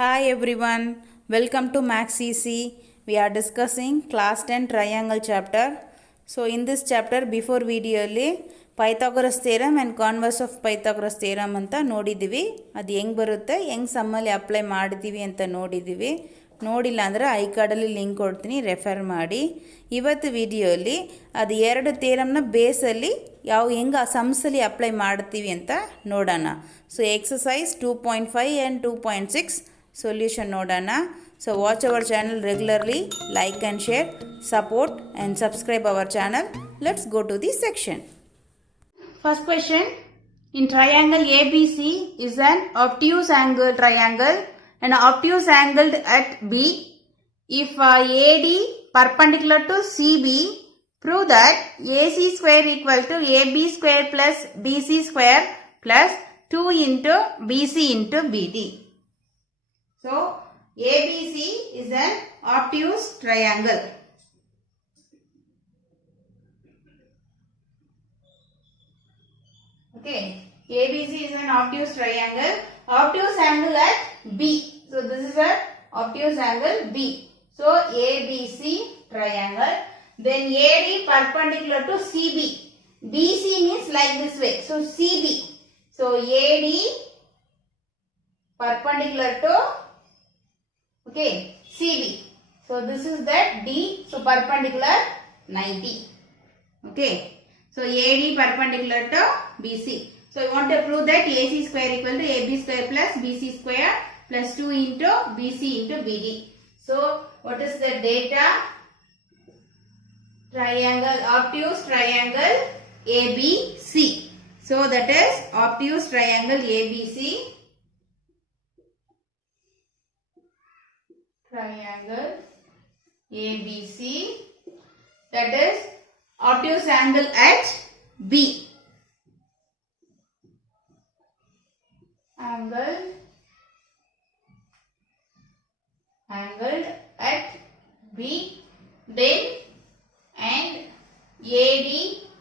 Hi everyone, welcome to Max EC. We are discussing class 10 triangle chapter. So in this chapter before video ಅಲ್ಲಿ Pythagoras theorem and converse of Pythagoras theorem ಅಂತ ನೋಡಿದ್ದೀವಿ. ಅದು ಹೆಂಗೆ ಬರುತ್ತೆ, ಹೆಂಗೆ ಸಮ್ಮಲ್ಲಿ apply ಮಾಡಿದ್ದೀವಿ ಅಂತ ನೋಡಿದ್ದೀವಿ. ನೋಡಿಲ್ಲ ಅಂದರೆ ಐ ಕಾರ್ಡಲ್ಲಿ ಲಿಂಕ್ ಕೊಡ್ತೀನಿ, ರೆಫರ್ ಮಾಡಿ. ಇವತ್ತು ವಿಡಿಯೋಲಿ ಅದು ಎರಡು ಥಿಯರಮ್ನ ಬೇಸಲ್ಲಿ ಹೆಂಗೆ ಆ ಸಮ್ಸಲ್ಲಿ ಅಪ್ಲೈ ಮಾಡ್ತೀವಿ ಅಂತ ನೋಡೋಣ. So exercise 2.5 and 2.6 solution nodana. So watch our channel regularly, like and share, support and subscribe our channel. Let's go to the section. First question, in triangle ABC is an obtuse angle triangle and obtuse angled at B. If AD perpendicular to CB, prove that AC square equal to AB square plus BC square plus 2 into BC into BD. So, ABC is an obtuse triangle. Okay, ABC is an obtuse triangle. Obtuse angle at B. So, this is an obtuse angle B. So, ABC triangle. Then AD perpendicular to CB. BC means like this way. So, CB. So, AD perpendicular to CB. So this is that D. So perpendicular 90. Okay. So AD perpendicular to BC. So I want to prove that AC square equal to AB square plus BC square plus 2 into BC into BD. So what is the data? Triangle, obtuse triangle ABC. So that is obtuse triangle ABC. Triangle ABC, that is obtuse angle at B. Angled at B. Then and AD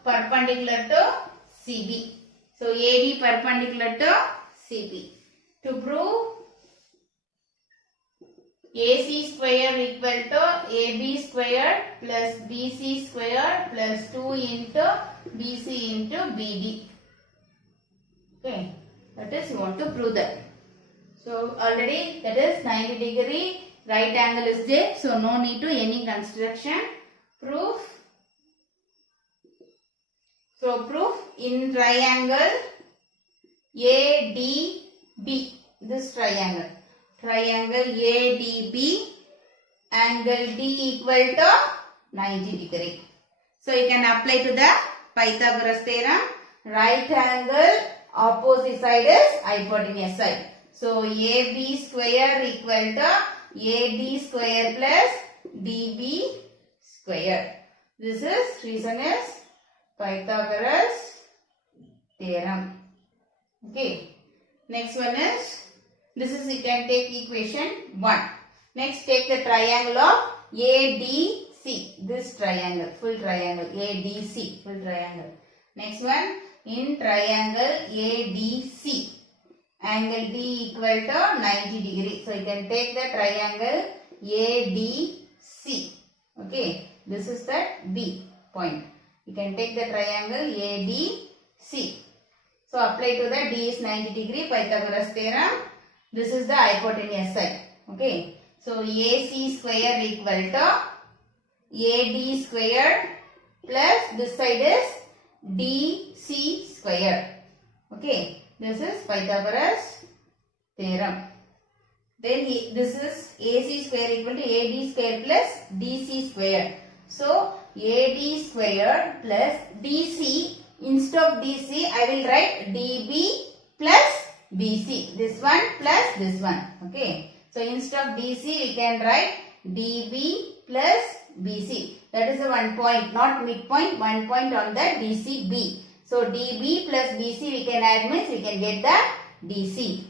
perpendicular to CB. So AD perpendicular to CB. To prove AC square equal to AB square plus BC square plus 2 into BC into BD. Okay, that is you want to prove that. So already that is 90 degree right angle is there. So no need to any construction. Proof. So proof in triangle ADB, this triangle ADB, angle D equal to 90 degree. So you can apply to the Pythagoras theorem. Right angle opposite side is hypotenuse side. So AB square equal to AD square plus DB square. This is reason is Pythagoras theorem. Okay. Next one is, this is you can take equation 1. Next take the triangle of ADC. This triangle, full triangle ADC, full triangle. Next one, in triangle ADC, angle D equal to 90 degree. So you can take the triangle ADC. Okay, this is that B point. You can take the triangle ADC. So apply to the D is 90 degree, Pythagoras theorem. This is the hypotenuse side. Okay. So AC square equal to AD square plus this side is DC square. Okay. This is Pythagoras theorem. Then this is AC square equal to AD square plus DC square. So AD square plus DC, instead of DC I will write DB plus BC. This one plus this one. Okay. So instead of DC we can write DB plus BC. That is the one point, not midpoint, one point on the DCB. So DB plus BC we can add means we can get the DC.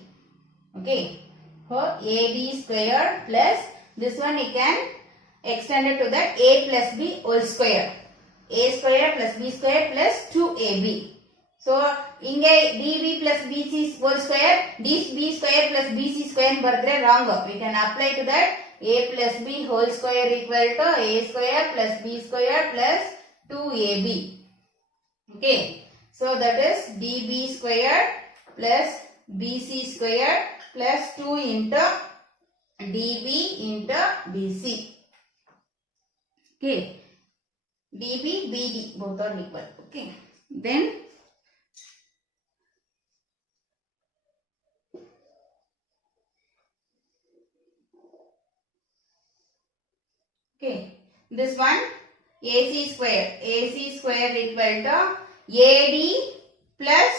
Okay. So AD square plus this one we can extend it to that A plus B whole square. A square plus B square plus 2AB. So inge db plus bc whole square db square plus bc square bardre wrong. We can apply to that a plus b whole square equal to a square plus b square plus 2ab. Okay, so that is db square plus bc square plus 2 into db into bc. Okay, db bd both are equal. Okay, then okay, this one AC square equal to AD plus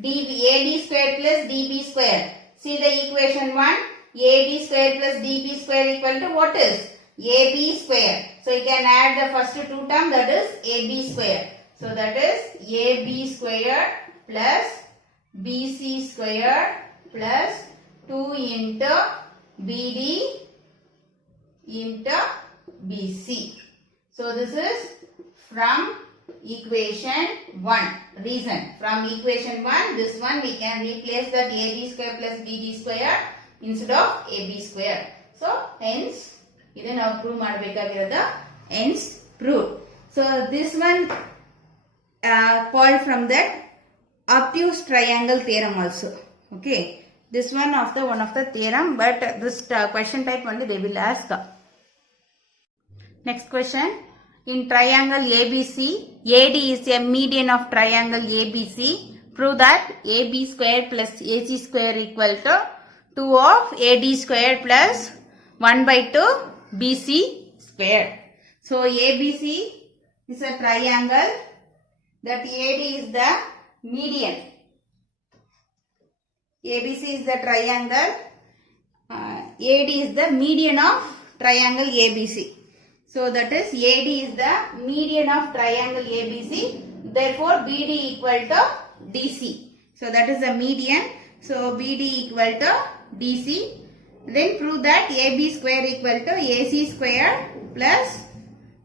DB, AD square plus DB square. See the equation 1, AD square plus DB square equal to what is? AB square. So you can add the first two term, that is AB square. So that is AB square plus BC square plus 2 into BD into BC. So this is from equation 1. Reason, from equation 1, this one we can replace that AD square plus BD square instead of AB square. So hence, idu now prove madbekagirada, hence proved. So this one called from that obtuse triangle theorem also. Okay, this one of the theorem, but this question type only they will ask. Next question. In triangle ABC, AD is a median of triangle ABC. Prove that AB square plus AC square equal to 2 of AD square plus 1 by 2 BC square. So ABC is a triangle, that AD is the median. ABC is the triangle, AD is the median of triangle ABC. So that is AD is the median of triangle ABC. Therefore BD equal to DC. So that is the median. So BD equal to DC. Then prove that AB square equal to AC square plus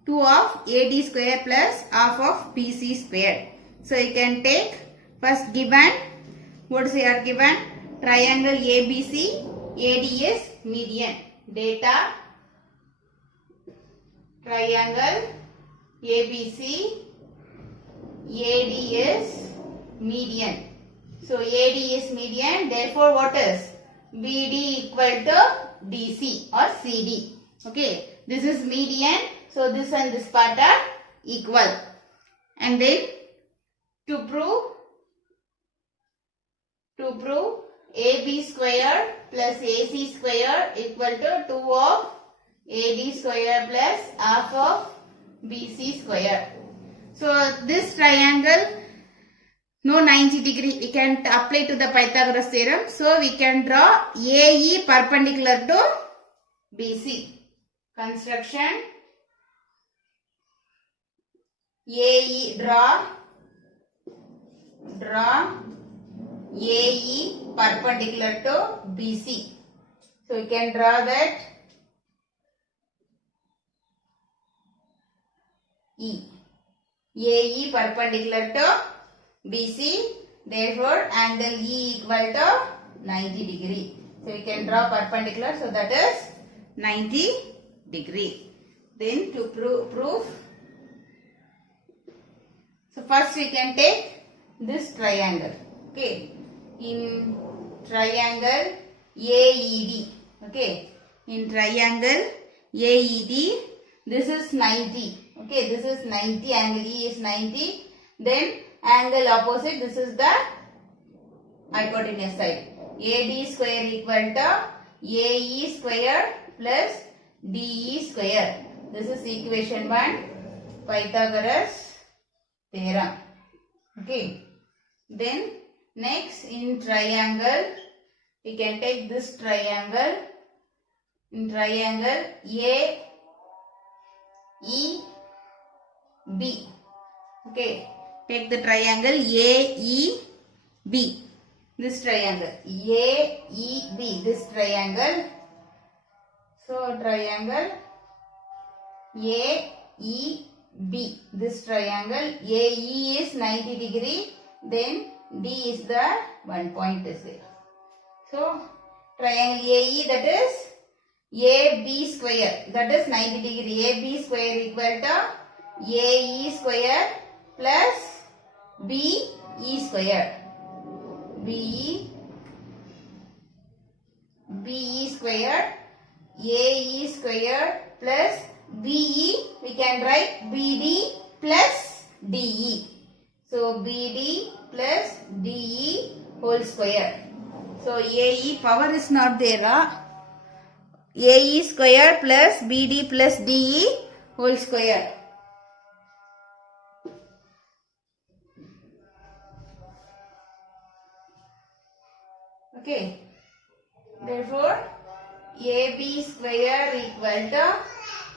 2 of AD square plus half of BC square. So you can take first given. What is your given? Triangle ABC, AD is median. Data. Triangle ABC, AD is median. So AD is median, therefore what is? BD equal to DC or CD. Okay, this is median, so this and this part are equal. And then to prove AB square plus AC square equal to 2 of AD square plus half of BC square. So this triangle, no 90 degree, we can apply to the Pythagoras theorem. So we can draw AE perpendicular to BC. Construction, AE, draw AE perpendicular to BC. So we can draw that AE perpendicular to BC, therefore angle E equal to 90 degree. So we can draw perpendicular, so that is 90 degree. Then to prove, so first we can take this triangle. Okay, in triangle AED. Okay, in triangle AED, this is 90. Okay, this is 90, angle E is 90. Then angle opposite, this is the hypotenuse side. AD square equal to AE square plus DE square. This is equation 1, Pythagoras theorem. Okay. Then next in triangle, we can take this triangle. In triangle AEB. Okay, take the triangle AEB. This triangle AEB. This triangle. So triangle AEB. B. This triangle AE is 90 degree. Then D is the one point is there. So triangle AE, that is AB square, that is 90 degree. AB square equal to AE square plus BE square. BE square, AE square plus BE, we can write BD plus DE. So BD plus DE whole square. So AE power is not there. AE square plus BD plus DE whole square. Okay. Therefore, AB square equal to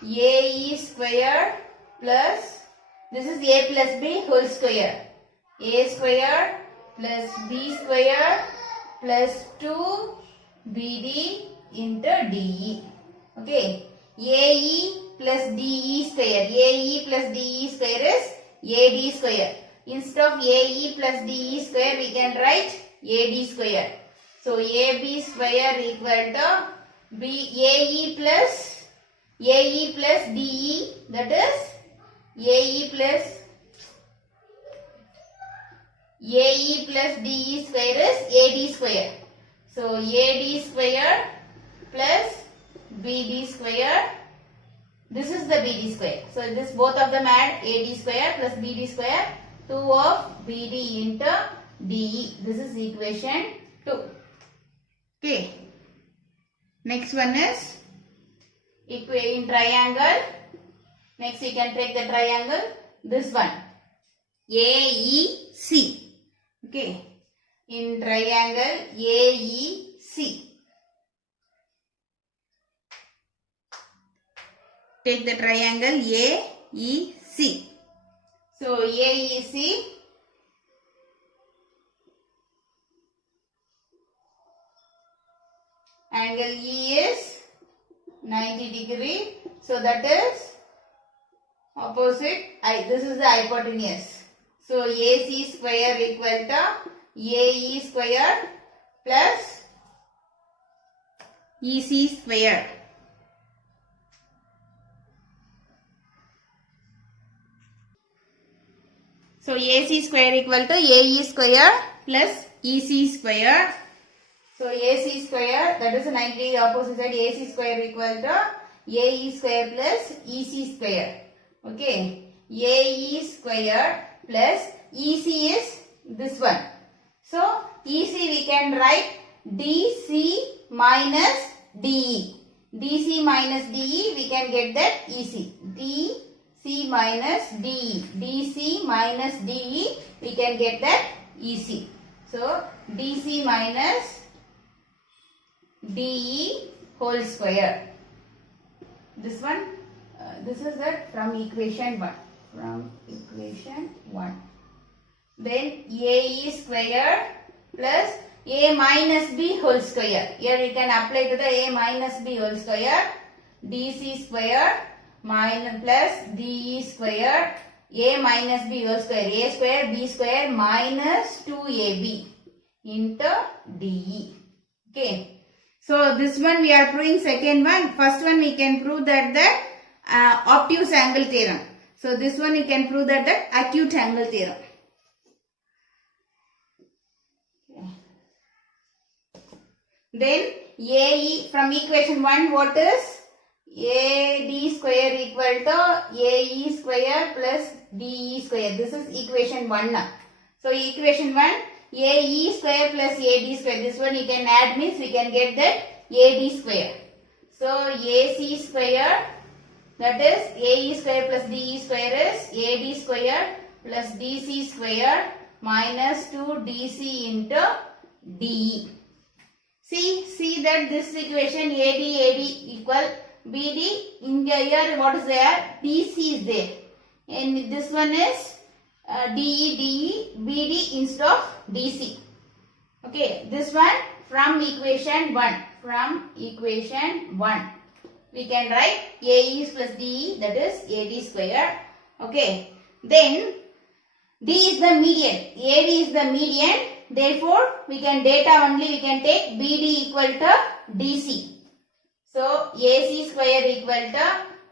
AE square plus, this is A plus B whole square. A square plus B square plus 2BD into DE. Okay. AE plus DE square. AE plus DE square is AD square. Instead of AE plus DE square, we can write AD square. So AB square equal to AE plus DE, that is AE plus DE square is AD square. So AD square plus BD square. This is the BD square. So this both of them add AD square plus BD square. 2 of BD into DE. This is equation 2. Okay. Next one is in triangle. Next you can take the triangle. This one. AEC. Okay. In triangle AEC. Take the triangle AEC. So AEC. Angle E is 90 degree. So that is opposite. This is the hypotenuse. So AC square equal to AE square plus EC square. So AC square equal to AE square plus EC square. So AC square, that is a 90 degree opposite side, AC square equal to AE square plus EC square. Okay. AE square plus EC is this one. So EC we can write DC minus DE. DC minus DE, we can get that EC. DC minus DE. DC minus DE, we can get that EC. So DC minus DE whole square. This one, this is that from equation 1. From equation 1. Then AE square plus A minus B whole square. Here you can apply to the A minus B whole square. DC square minus plus DE square. A minus B whole square. A square B square minus 2AB into DE. Okay. So this one we are proving second one. First one we can prove that the obtuse angle theorem. So this one you can prove that the acute angle theorem. Okay. Then AE from equation 1 what is? AD square equal to AE square plus DE square. This is equation 1. So equation 1. AE square plus AD square. This one you can add means we can get that AD square. So AC square, that is AE square plus DE square is AD square plus DC square minus 2DC into DE. See that this equation AD equal BD. In here what is there? DC is there. And this one is DE, BD instead of DC. Okay, this one from equation 1. From equation 1. We can write AE plus DE, that is AD square. Okay. Then D is the median. AD is the median. Therefore, we can take BD equal to DC. So, AC square equal to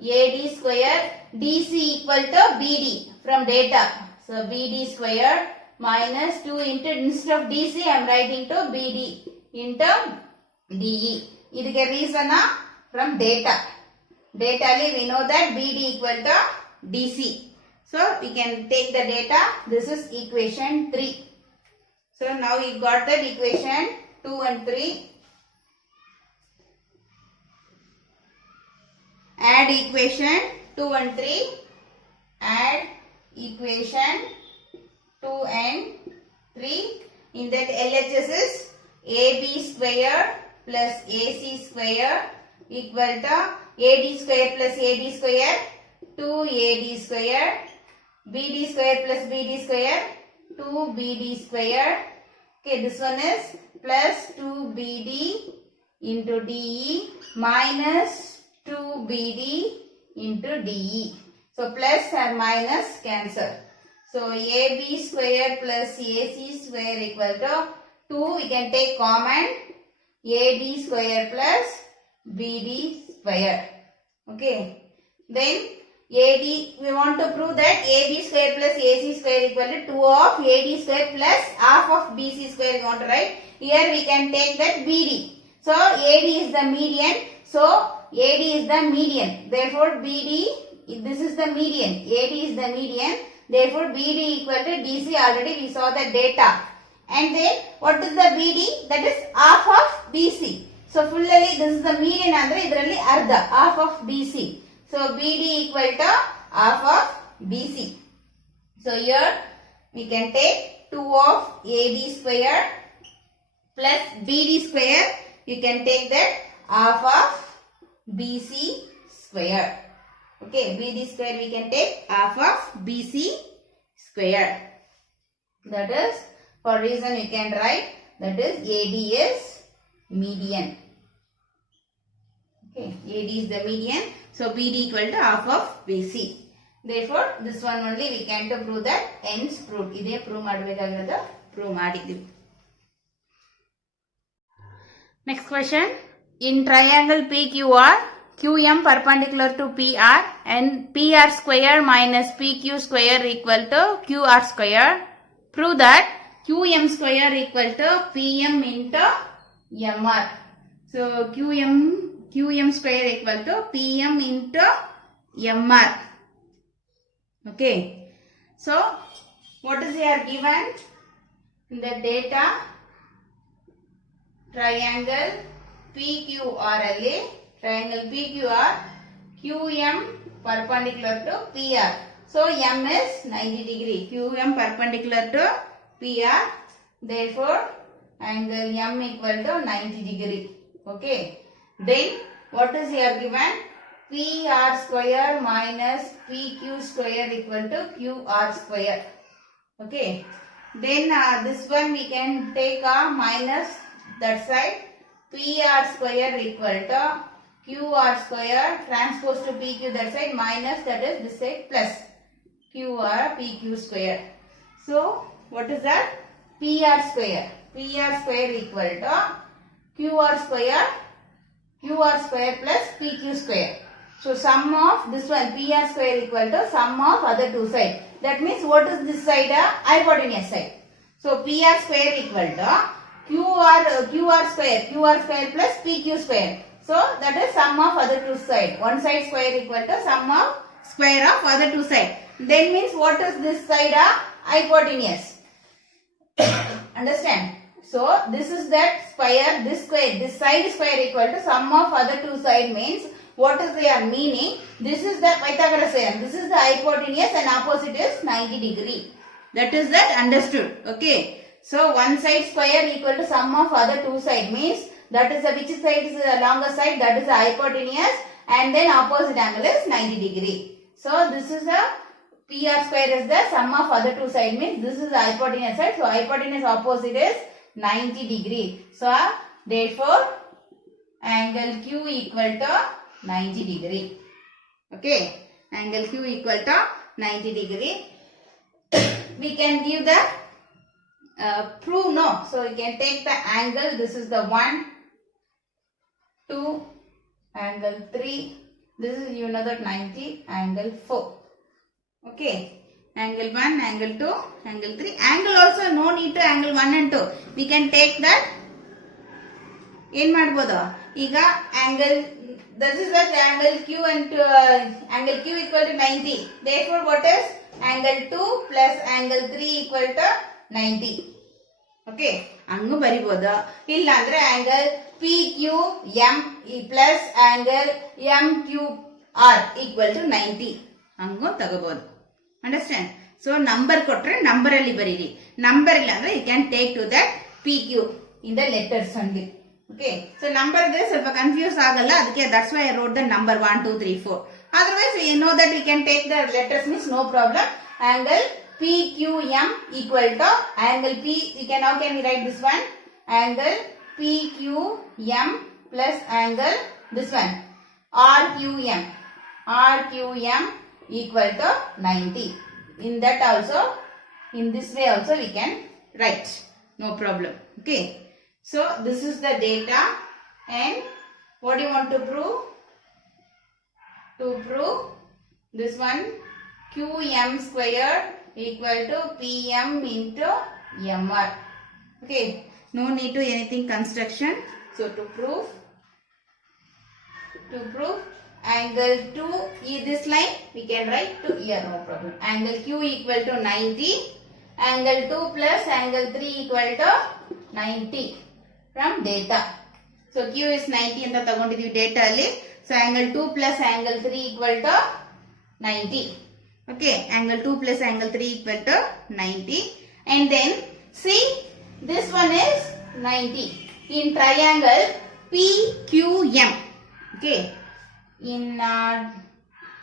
AD square, DC equal to BD from data. So, BD square minus 2 into, instead of DC, I am writing to BD into DE. This is the reason from data. Data we know that BD equal to DC. So, we can take the data. This is equation 3. So, now we got that equation 2 and 3. Add equation 2 and 3. Add equation 2 and 3. In that LHS is AB square plus AC square equal to AD square plus AD square 2AD square, BD square plus BD square 2BD square. Okay, this one is plus 2BD into DE minus 2BD into DE. So plus and minus cancel. So AB square plus AC square equal to 2. We can take common AD square plus BD square. Okay. Then AD, we want to prove that AB square plus AC square equal to 2 of AD square plus half of BC square we want to write. Here we can take that BD. So AD is the median. So AD is the median. Therefore BD, this is the median. AD is the median. Therefore BD equal to DC. Already we saw the data. And then what is the BD? That is half of BC. So fully this is the median andre idralli arda, half of BC. So BD equal to half of BC. So here we can take 2 of AD square plus BD square. You can take that half of BC square. Okay, BD square we can take half of BC square. That is, for reason you can write, that is AD is median. Okay, AD is the median. So BD equal to half of BC. Therefore, this one only we can to prove that hence proved. Ide prove madbekagirada prove madiddivi. Next question. In triangle PQR, QM perpendicular to PR and PR square minus PQ square equal to QR square. Prove that QM square equal to PM into MR. So QM square equal to PM into MR. Okay. So, what is here given? In the data, triangle PQR, triangle PQR, QM perpendicular to PR. So, M is 90 degree. QM perpendicular to PR. Therefore, angle M equal to 90 degree. Okay. Then, what is here given? PR square minus PQ square equal to QR square. Okay. Then, this one we can take a minus that side. PR square equal to QR square transpose to PQ that side minus, that is this side plus QR PQ square. So, what is that? PR square. PR square equal to QR square plus PQ square. So, sum of this one PR square equal to sum of other two sides. That means what is this side? Hypotenuse side. So, PR square equal to QR square plus PQ square. So, that is sum of other two sides. One side square equal to sum of square of other two sides. Then means what is this side? Hypotenuse. Understand? So, this is that square, this side square equal to sum of other two sides means what is their meaning? This is the Pythagoras theorem. This is the hypotenuse and opposite is 90 degree. That is that understood. Okay. So, one side square equal to sum of other two sides means that is the which side is the longer side, that is the hypotenuse, and then opposite angle is 90 degree. So, this is a PR square is the sum of other two sides means this is the hypotenuse side. So, hypotenuse opposite is 90 degree. So, therefore, angle Q equal to 90 degree. Okay. Angle Q equal to 90 degree. We can give the prove no. So we can take the angle. This is the 1, 2, angle 3. This is you know that 90, angle 4. Okay. Angle 1, angle 2, angle 3. Angle also no need to angle 1 and 2. We can take that. ಏನು ಮಾಡಬಹುದು ಈಗ angle this is the angle q and angle q equal to 90. Therefore what is angle 2 plus angle 3 equal to 90. Okay, ಹಂಗೂ ಬರಿಬಹುದು. ಇಲ್ಲ ಅಂದ್ರೆ angle PQM plus angle MQR equal to 90 ಹಂಗೂ ತಗೋಬಹುದು. Understand? So number ಕೊಟ್ರೆ number ಅಲ್ಲಿ ಬರೀರಿ. Number ಇಲ್ಲ ಅಂದ್ರೆ you can take to that PQ in the letters only. Okay, so number is ಸ್ವಲ್ಪ confuse ಆಗಲ್ಲ, ಅದಕ್ಕೆ that's why I wrote the number 1 2 3 4. Otherwise we know that we can take the letters means no problem. Angle PQM equal to angle P, how can we write this one? Angle PQM plus angle this one RQM equal to 90. In that also, in this way also we can write, no problem. Okay, so this is the data, and what do you want to prove? To prove this one QM square equal to PM into MR. Okay, no need to anything construction. So to prove angle 2 is this line, we can write to here, no problem. Angle Q equal to 90, angle 2 plus angle 3 equal to 90 from data. So Q is 90 ಅಂತ ತಗೊಂಡಿದ್ದೀವಿ data ಅಲ್ಲಿ. So angle 2 plus angle 3 equal to 90. Okay, angle 2 plus angle 3 equal to 90. And then see, this one is 90 in triangle PQM. Okay, in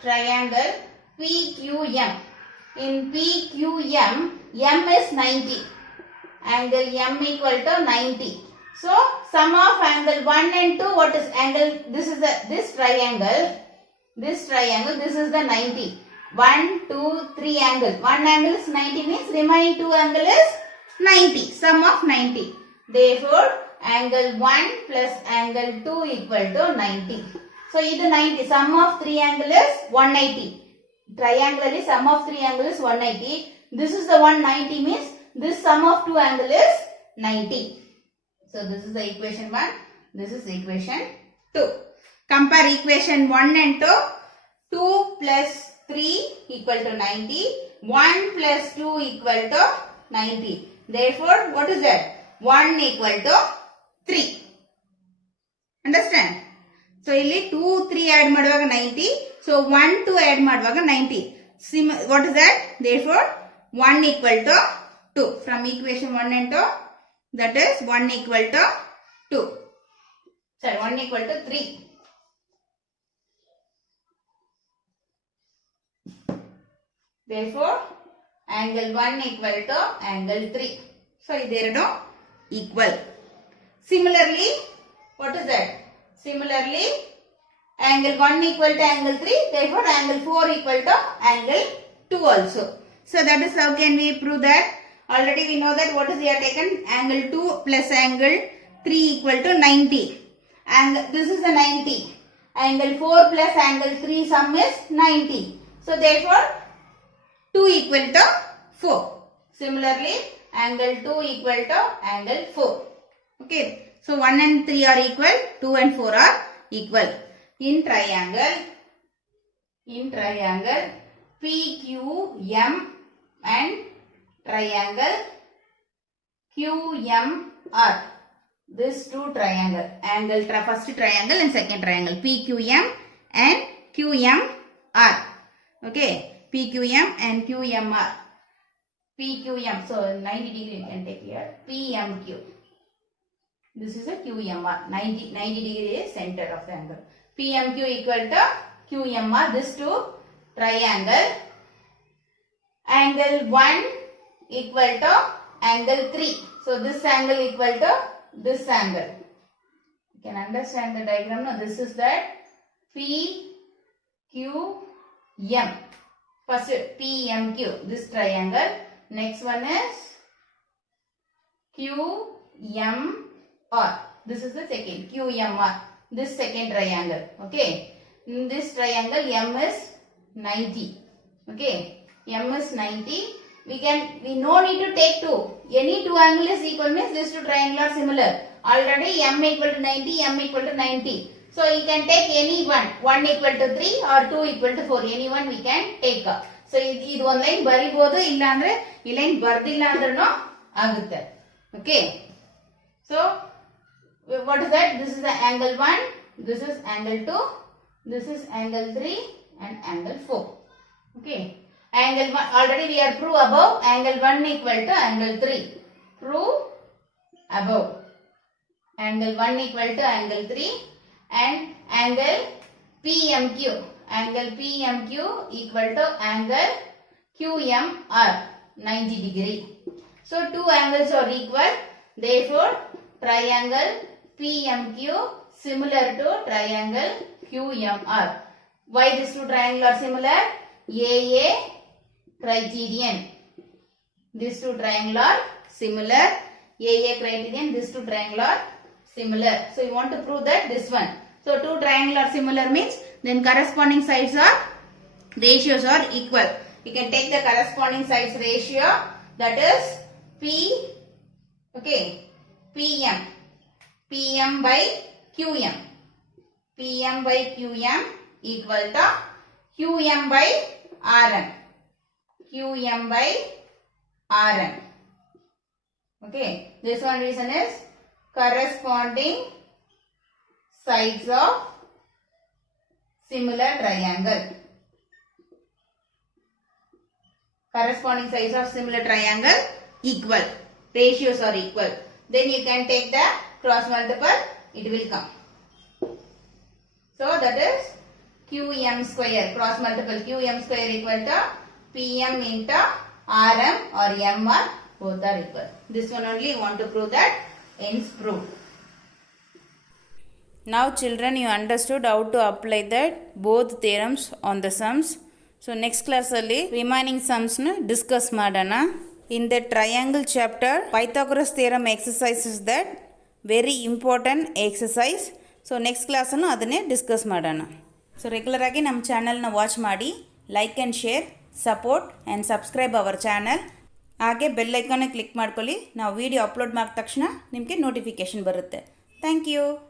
triangle PQM. In PQM, M is 90. Angle M equal to 90. So sum of angle 1 and 2, what is angle? This is this triangle. This is the 90. 1, 2, 3 angle. One angle is 90 means remaining two angle is 90. Sum of 90. Therefore, angle 1 plus angle 2 equal to 90. So, this 90. Sum of 3 angle is 180. Triangle sum of 3 angle is 180. This is the 190 means this sum of 2 angle is 90. So, this is the equation 1. This is equation 2. Compare equation 1 and 2. 2 plus 3 equal to 90. 1 plus 2 equal to 90. Therefore, what is that? 1 equal to 3. Understand? So, ಇಲ್ಲಿ 2, 3 add ಮಾಡುವಾಗ 90. So, 1, 2 add ಮಾಡುವಾಗ 90. What is that? Therefore, 1 equal to 2. From equation 1 and 2, that is 1 equal to 2. Sorry, 1 equal to 3. Therefore, angle 1 equal to angle 3. So, ಇದೆರಡು equal. Similarly, what is that? Similarly, angle 1 equal to angle 3. Therefore, angle 4 equal to angle 2 also. So, that is how can we prove that? Already we know that what is here taken? Angle 2 plus angle 3 equal to 90. And this is the 90. Angle 4 plus angle 3 sum is 90. So, therefore, 2 equal to 4. Similarly, angle 2 equal to angle 4. Okay. So, 1 and 3 are equal, 2 and 4 are equal. In triangle PQM and triangle QMR. These two triangle. First triangle and second triangle. PQM and QMR. Okay. PQM and QMR. PQM. So, 90 degree you can take here. PMQ. This is a QMR. 90 degree is center of the angle. PMQ equal to QMR. This two triangle. Angle 1 equal to angle 3. So, this angle equal to this angle. You can understand the diagram now. This is that PQM. First PMQ, this triangle. Next one is QMR. This is the second QMR. This second triangle. Okay. In this triangle M is 90. Okay. M is 90. We no need to take 2. Any two angle is equal means these two triangle are similar. Already M equal to 90, M equal to 90. So you can take any one. 1 equal to 3 or 2 equal to 4. Any one we can take. So this one line baribodu illa andre ee line bardilla andreno agutte. Okay. So what is that? This is the angle 1, this is angle 2, this is angle 3 and angle 4. Okay. Angle 1 already we are prove above. Angle 1 equal to angle 3. Prove above. Angle 1 equal to angle 3 and angle PMQ. Angle PMQ equal to angle QMR 90 degree. So two angles are equal. Therefore triangle PMQ similar to triangle QMR. Why these two triangles are similar? AA criterion. These two triangles are similar. AA criterion. These two triangles are similar. So you want to prove that this one. So two triangles are similar means then corresponding sides are ratios are equal. You can take the corresponding sides ratio, that is P. Okay. PM by QM. PM by QM equal to QM by RM. QM by RM. Okay. This one reason is corresponding sides of similar triangle. Corresponding sides of similar triangle equal. Ratios are equal. Then you can take the cross multiple, it will come. So that is QM square, cross multiple. QM square equal to PM into RM or MR, both are equal. This one only you want to prove that, hence proof. Now children, you understood how to apply that both theorems on the sums. So next class alli remaining sums nu discuss madana. In the triangle chapter, Pythagoras theorem exercise is that very important exercise. So next class nu adane discuss madana. So regular agi nam channel na watch ಮಾಡಿ like and share, support and subscribe our channel. ಹಾಗೆ bell icon click ಮಾಡ್ಕೊಳ್ಳಿ. ನಾವು video upload ಮಾಡಿದ ತಕ್ಷಣ ನಿಮಗೆ notification ಬರುತ್ತೆ. Thank you.